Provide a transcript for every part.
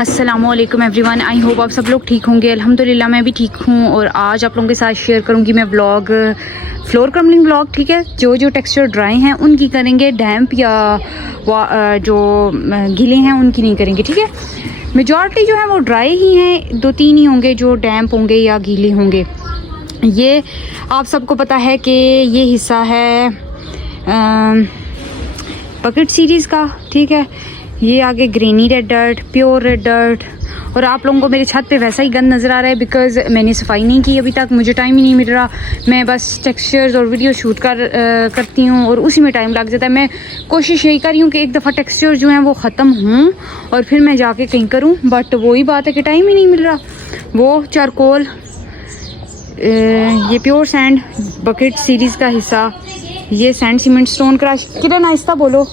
अस्सलामुअलैकुम everyone, I hope आप सब लोग ठीक होंगे। अल्हम्दुलिल्लाह मैं भी ठीक हूँ और आज आप लोगों के साथ शेयर करूँगी मैं व्लॉग, फ्लोर क्रम्बलिंग व्लॉग। ठीक है, जो जो टेक्सचर ड्राई हैं उनकी करेंगे, डैम्प या जो गीले हैं उनकी नहीं करेंगे। ठीक है, मेजॉरिटी जो है वो ड्राई ही हैं, 2-3 ही होंगे जो डैम्प होंगे या गीले होंगे। ये आप सबको पता है कि ये हिस्सा है बकेट सीरीज़ का। ठीक है, ये आगे granny red dirt, pure red dirt. और आप लोगों को मेरी छत पे वैसा ही गंद नज़र आ रहा है बिकॉज़ मैंने सफाई नहीं की अभी तक, मुझे टाइम ही नहीं मिल रहा। मैं बस टेक्सचर्स और वीडियो शूट करती हूँ और उसी में टाइम लग जाता है। मैं कोशिश यही कर रही हूँ कि एक दफ़ा टेक्सचर जो हैं वो ख़त्म हों और फिर मैं जाके कहीं करूँ, बट वही बात है कि टाइम ही नहीं मिल रहा। वो चारकोल, ये प्योर सैंड बकेट सीरीज़ का हिस्सा, ये सैंड सीमेंट स्टोन क्रश। किरण आहिस्ता बोलो।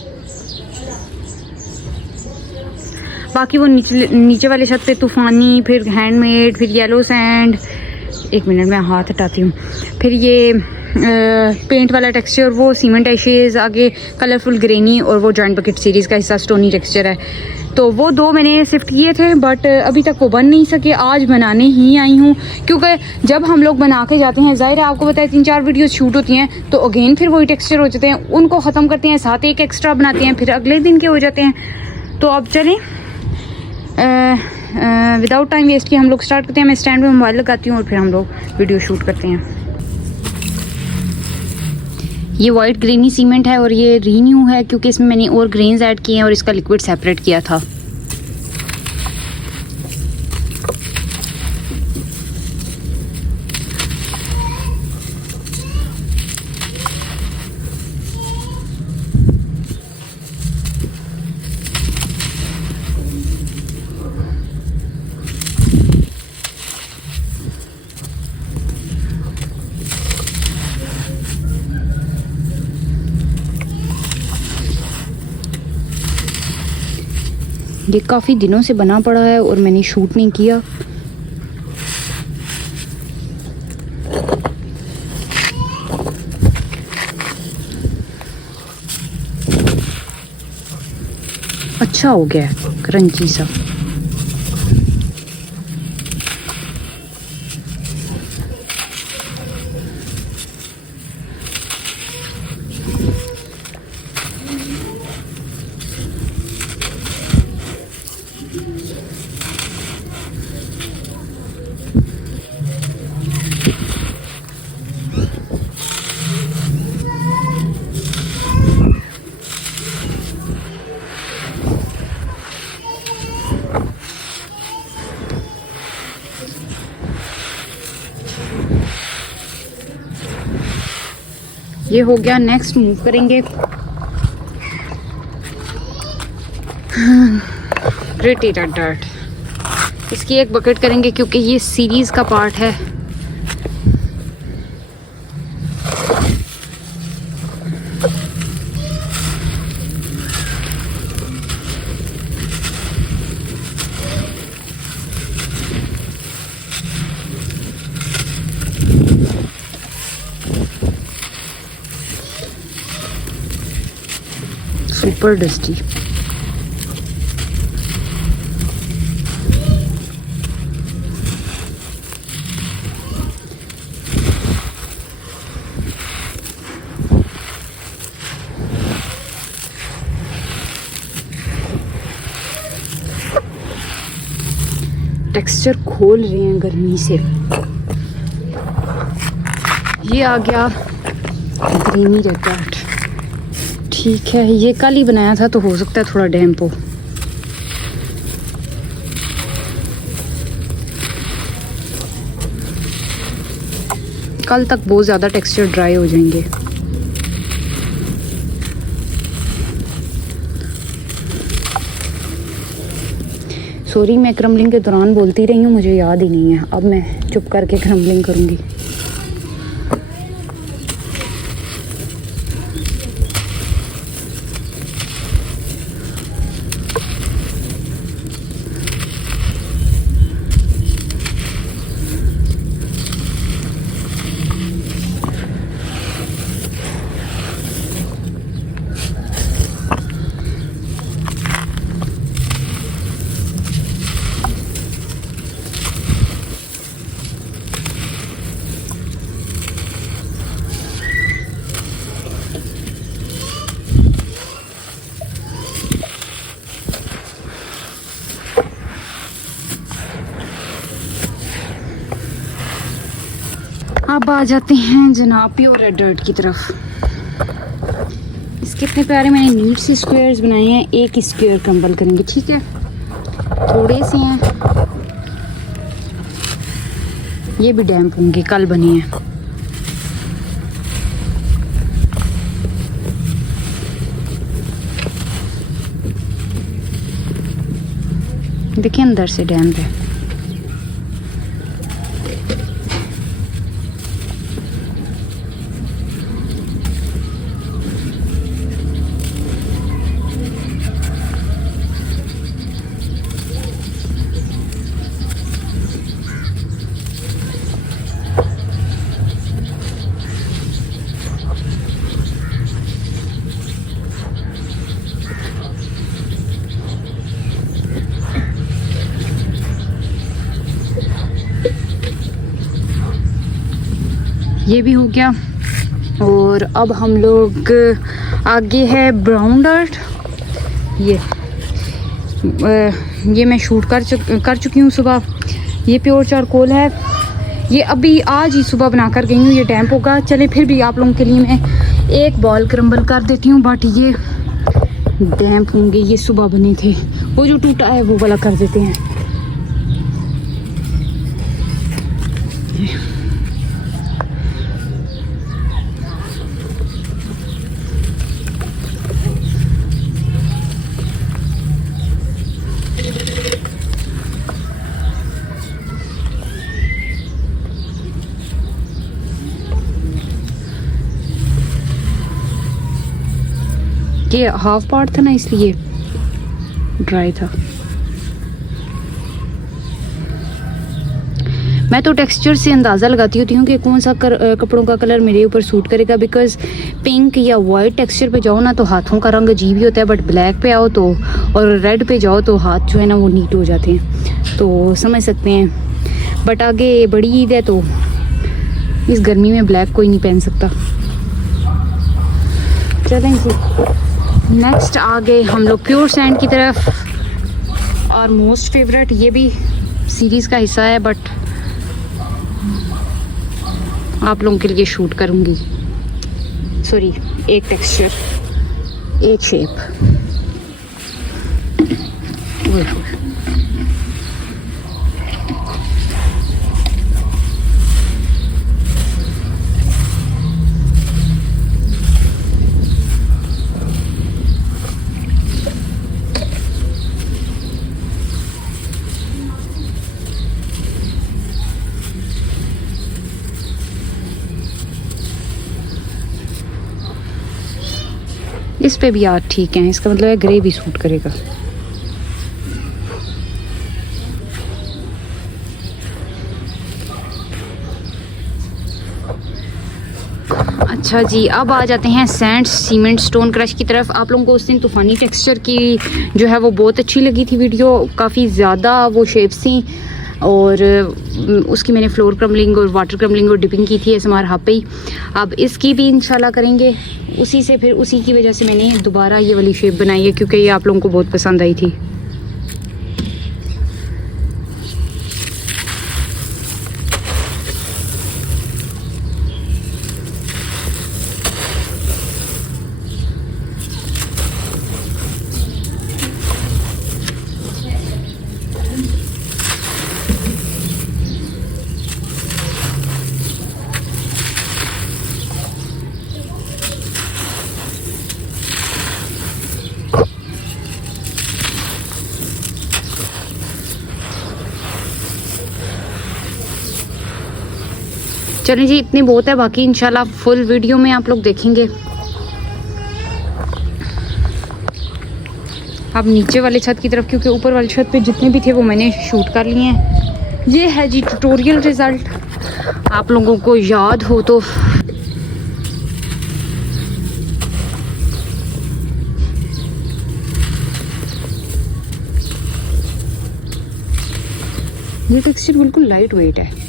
बाकी वो नीचे वाले छत पे तूफ़ानी, फिर हैंडमेड, फिर येलो सैंड। एक मिनट मैं हाथ हटाती हूँ। फिर ये पेंट वाला टेक्सचर, वो सीमेंट एशेज़, आगे कलरफुल ग्रेनी, और वो जॉइंट बकेट सीरीज़ का हिस्सा स्टोनी टेक्सचर है। तो वो 2 मैंने शिफ्ट किए थे बट अभी तक वो बन नहीं सके। आज बनाने ही आई हूँ क्योंकि जब हम लोग बना के जाते हैं, ज़ाहिर है आपको पता है 3-4 वीडियोस शूट होती हैं तो अगेन फिर वही टेक्सचर हो जाते हैं, उनको ख़त्म करते हैं, साथ एक एक्स्ट्रा बनाते हैं, फिर अगले दिन के हो जाते हैं। तो अब चलें, विदाउट टाइम वेस्ट किए हम लोग स्टार्ट करते हैं। मैं स्टैंड पे मोबाइल लगाती हूँ और फिर हम लोग वीडियो शूट करते हैं। ये वाइट ग्रेनी सीमेंट है और ये रीन्यू है क्योंकि इसमें मैंने और ग्रेन्स ऐड किए हैं और इसका लिक्विड सेपरेट किया था। ये काफ़ी दिनों से बना पड़ा है और मैंने शूट नहीं किया। अच्छा हो गया, क्रंची सा। ये हो गया, नेक्स्ट मूव करेंगे ग्रेटी रेड डर्ट। इसकी एक बकेट करेंगे क्योंकि ये सीरीज का पार्ट है। Super dusty. टेक्सचर खोल रहे हैं गर्मी से। ये आ गया ग्रीनी रेड डर्ट। ठीक है, ये कल ही बनाया था तो हो सकता है थोड़ा डैम्प हो। कल तक बहुत ज़्यादा टेक्सचर ड्राई हो जाएंगे। सॉरी, मैं क्रम्बलिंग के दौरान बोलती रही हूँ, मुझे याद ही नहीं है। अब मैं चुप करके क्रम्बलिंग करूँगी। अब आ जाते हैं जनाब प्योर रेड डर्ट की तरफ। इसके कितने प्यारे मैंने नीट से स्क्वायर्स बनाए हैं। एक स्क्वायर क्रम्बल करेंगे, ठीक है, थोड़े से हैं, ये भी डैम्प होंगे, कल बने हैं। देखिए अंदर से डैम्प है। ये भी हो गया। और अब हम लोग आगे है ब्राउन डर्ट। ये मैं शूट कर चुकी हूँ सुबह। ये प्योर चारकोल है। ये अभी आज ही सुबह बना कर गई हूँ। ये डैम्प होगा। चले फिर भी आप लोगों के लिए मैं एक बॉल क्रम्बल कर देती हूँ, बट ये डैम्प होंगे। ये सुबह बने थे, वो जो टूटा है वो वाला कर देते हैं। ये हाफ पार्ट था ना, इसलिए ड्राई था। मैं तो टेक्सचर से अंदाज़ा लगाती होती हूँ कि कौन सा कपड़ों का कलर मेरे ऊपर सूट करेगा। बिकॉज पिंक या वाइट टेक्सचर पे जाओ ना तो हाथों का रंग अजीब ही होता है, बट ब्लैक पे आओ तो और रेड पे जाओ तो हाथ जो है ना वो नीट हो जाते हैं, तो समझ सकते हैं। बट आगे बड़ी ईद है तो इस गर्मी में ब्लैक कोई नहीं पहन सकता। चलें जी, नेक्स्ट आ गए हम लोग प्योर सैंड की तरफ। और मोस्ट फेवरेट, ये भी सीरीज़ का हिस्सा है, बट आप लोगों के लिए शूट करूँगी। सॉरी, एक टेक्सचर, एक शेप। इस पे भी यार ठीक है, इसका मतलब है ग्रे भी सूट करेगा। अच्छा जी, अब आ जाते हैं सैंड सीमेंट स्टोन क्रश की तरफ। आप लोगों को उस दिन तूफ़ानी टेक्सचर की जो है वो बहुत अच्छी लगी थी वीडियो, काफ़ी ज़्यादा वो शेप्स थी और उसकी मैंने फ्लोर क्रम्बलिंग और वाटर क्रम्बलिंग और डिपिंग की थी एसएमआर हब पे ही। अब इसकी भी इंशाल्लाह करेंगे उसी से। फिर उसी की वजह से मैंने दोबारा ये वाली शेप बनाई है क्योंकि ये आप लोगों को बहुत पसंद आई थी। चलिए जी, इतनी बहुत है, बाकी इंशाल्लाह फुल वीडियो में आप लोग देखेंगे। अब नीचे वाले छत की तरफ, क्योंकि ऊपर वाली छत पे जितने भी थे वो मैंने शूट कर लिए हैं। ये है जी ट्यूटोरियल रिज़ल्ट, आप लोगों को याद हो तो। ये टेक्सचर बिल्कुल लाइट वेट है।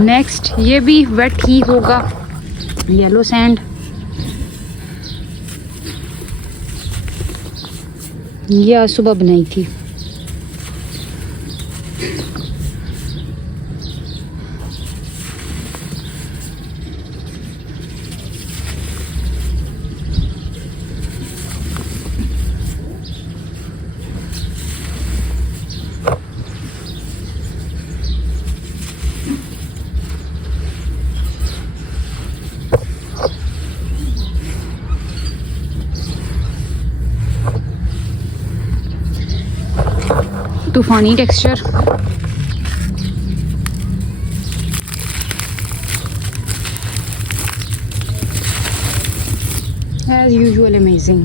नेक्स्ट ये भी वेट ही होगा, येलो सैंड। ये आज सुबह बनाई थी। तूफानी texture, as usual amazing।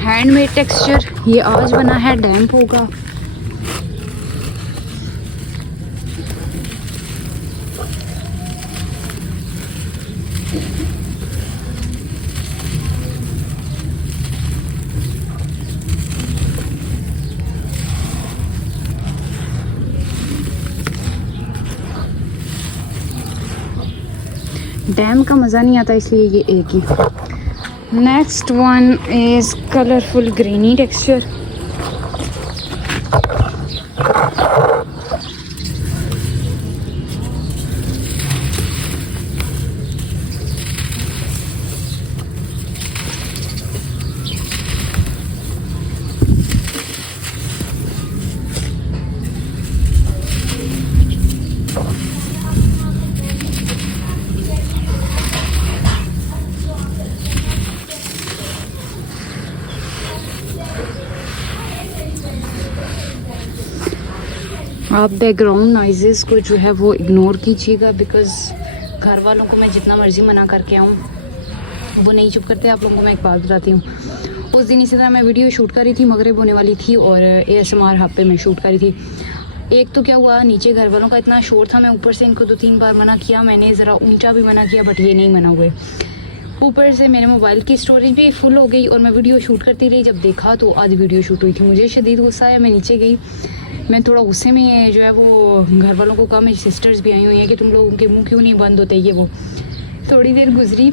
Handmade texture, ये आज बना है, डैम्प होगा। डैम का मज़ा नहीं आता इसलिए ये एक ही। Next one is colourful greeny texture. आप बैकग्राउंड नॉइज़ेस को जो है वो इग्नोर कीजिएगा, बिकॉज़ घर वालों को मैं जितना मर्ज़ी मना करके आऊँ वो नहीं चुप करते। आप लोगों को मैं एक बात बताती हूँ, उस दिन इसी तरह मैं वीडियो शूट करी थी, मगरिब होने वाली थी और ASMR हब पे मैं शूट करी थी। एक तो क्या हुआ, नीचे घर वालों का इतना शोर था, मैं ऊपर से इनको 2-3 बार मना किया, मैंने ज़रा ऊंचा भी मना किया बट ये नहीं मना हुए। ऊपर से मेरे मोबाइल की स्टोरेज भी फुल हो गई और मैं वीडियो शूट करती रही। जब देखा तो आधी वीडियो शूट हुई थी। मुझे शदीद गुस्सा आया, मैं नीचे गई। मैं थोड़ा गुस्से में जो है वो घर वालों को कहा, मेरी सिस्टर्स भी आई हुई हैं कि तुम लोगों के मुंह क्यों नहीं बंद होते ये वो। थोड़ी देर गुजरी,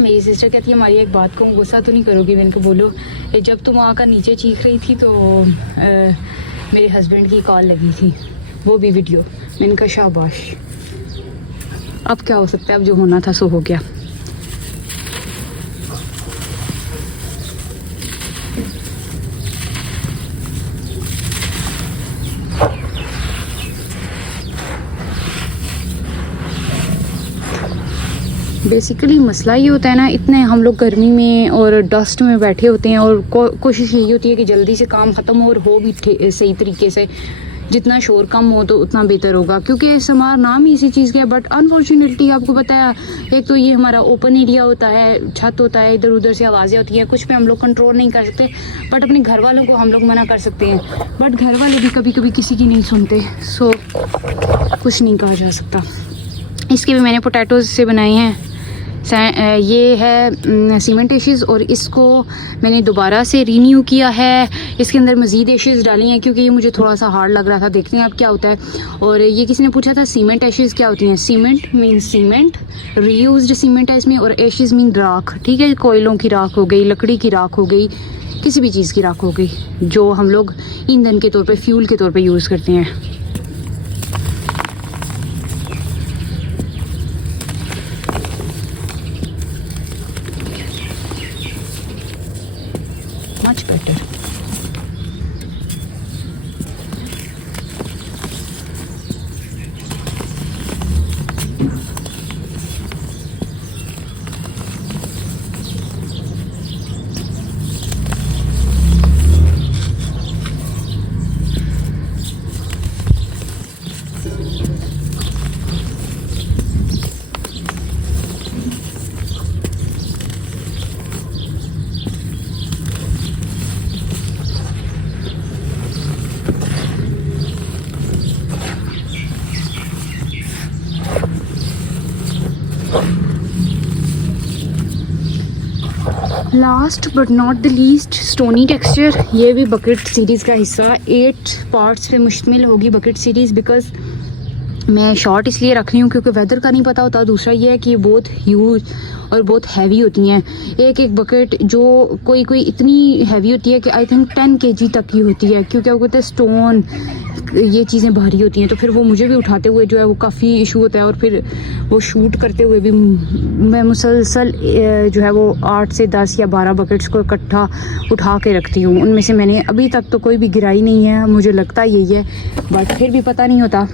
मेरी सिस्टर कहती है हमारी एक बात को गुस्सा तो नहीं करोगी। मैंने को बोलो, जब तुम आकर नीचे चीख रही थी तो मेरे हस्बैंड की कॉल लगी थी, वो भी वीडियो। मैंने कहा शाबाश, अब क्या हो सकता है, अब जो होना था सो हो गया। बेसिकली मसला ये होता है ना, इतने हम लोग गर्मी में और डस्ट में बैठे होते हैं और कोशिश यही होती है कि जल्दी से काम ख़त्म हो और हो भी सही तरीके से। जितना शोर कम हो तो उतना बेहतर होगा, क्योंकि ASMR नाम ही इसी चीज़ का है। बट अनफॉर्चुनेटली आपको पता है, एक तो ये हमारा ओपन एरिया होता है, छत होता है, इधर उधर से आवाज़ें होती हैं, कुछ पे हम लोग कंट्रोल नहीं कर सकते। बट अपने घर वालों को हम लोग मना कर सकते हैं, बट घर वाले भी कभी कभी किसी की नहीं सुनते। सो कुछ नहीं कहा जा सकता। इसके भी मैंने पोटैटोज़ से बनाए हैं। ये है सीमेंट एशेज़ और इसको मैंने दोबारा से रीन्यू किया है। इसके अंदर मज़ीद एशेज़ डाली हैं क्योंकि ये मुझे थोड़ा सा हार्ड लग रहा था। देखते हैं अब क्या होता है। और ये किसी ने पूछा था सीमेंट एशेज़ क्या होती हैं। Cement means cement, reused cement है इसमें, और एशेज़ मीन राख। ठीक है, कोयलों की राख हो गई, लकड़ी की राख हो गई, किसी भी चीज़ की राख हो गई जो हम लोग ईंधन के तौर पर, फ्यूल के तौर पर यूज़ करते हैं। Much better. Last but not the least, stony texture. ये भी बकेट सीरीज़ का हिस्सा, 8 पार्ट्स पे मुश्तमिल होगी बकेट सीरीज़। बिकॉज मैं शॉर्ट इसलिए रख रही हूँ क्योंकि वेदर का नहीं पता होता। दूसरा ये है कि ये बहुत ह्यूज और बहुत हैवी होती हैं। एक एक बकेट जो कोई इतनी हैवी होती है कि आई थिंक 10 kg तक की होती है, क्योंकि वो कहते हैं स्टोन, ये चीज़ें भारी होती हैं। तो फिर वो मुझे भी उठाते हुए जो है वो काफ़ी इशू होता है। और फिर वो शूट करते हुए भी मैं मुसलसल जो है वो 8 से 10 या 12 बकेट्स को इकट्ठा उठा के रखती हूँ। उनमें से मैंने अभी तक तो कोई भी गिराई नहीं है, मुझे लगता यही है, बट फिर भी पता नहीं होता।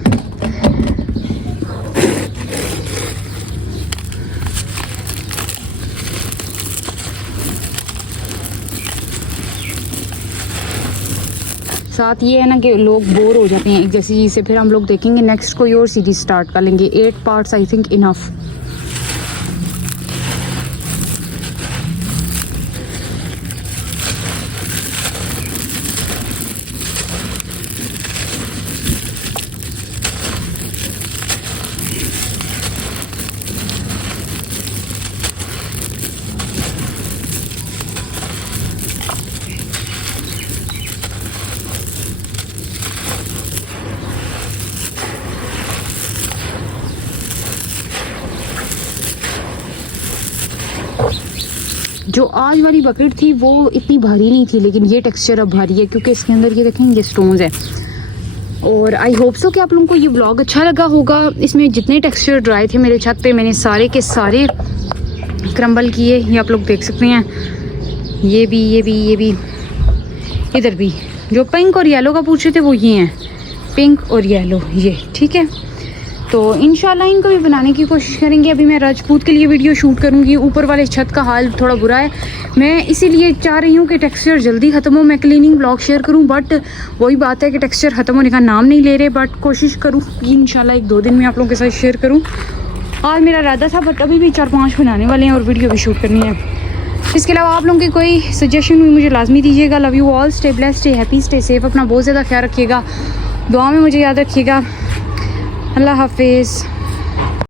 साथ ये है ना कि लोग बोर हो जाते हैं एक जैसी चीज़ से। फिर हम लोग देखेंगे नेक्स्ट कोई और सीरीज स्टार्ट कर लेंगे। 8 पार्ट्स आई थिंक इनफ। जो आज वाली बकेट थी वो इतनी भारी नहीं थी, लेकिन ये टेक्सचर अब भारी है क्योंकि इसके अंदर ये देखें ये स्टोन्स है। और आई होप सो कि आप लोगों को ये व्लॉग अच्छा लगा होगा। इसमें जितने टेक्सचर ड्राई थे मेरे छत पे, मैंने सारे के सारे क्रम्बल किए। ये आप लोग देख सकते हैं, ये भी, इधर भी। जो पिंक और येलो का पूछ रहे थे वो ये हैं, पिंक और येलो ये, ठीक है। तो इंशाल्लाह इनको भी बनाने की कोशिश करेंगे। अभी मैं राजपूत के लिए वीडियो शूट करूँगी। ऊपर वाले छत का हाल थोड़ा बुरा है, मैं इसीलिए चाह रही हूँ कि टेक्सचर जल्दी ख़त्म हो, मैं क्लीनिंग ब्लॉग शेयर करूँ। बट वही बात है कि टेक्सचर ख़त्म होने का नाम नहीं ले रहे। बट कोशिश करूँ कि इंशाल्लाह 1-2 दिन में आप लोगों के साथ शेयर करूँ। आज मेरा इरादा था, बट अभी भी 4-5 बनाने वाले हैं और वीडियो भी शूट करनी है। इसके अलावा आप लोगों की कोई सजेशन हुई मुझे लाजमी दीजिएगा। Love you all, stay blessed, stay happy, stay safe. अपना बहुत ज़्यादा ख्याल रखिएगा, दुआ में मुझे याद रखिएगा। अल्लाह हाफिज़।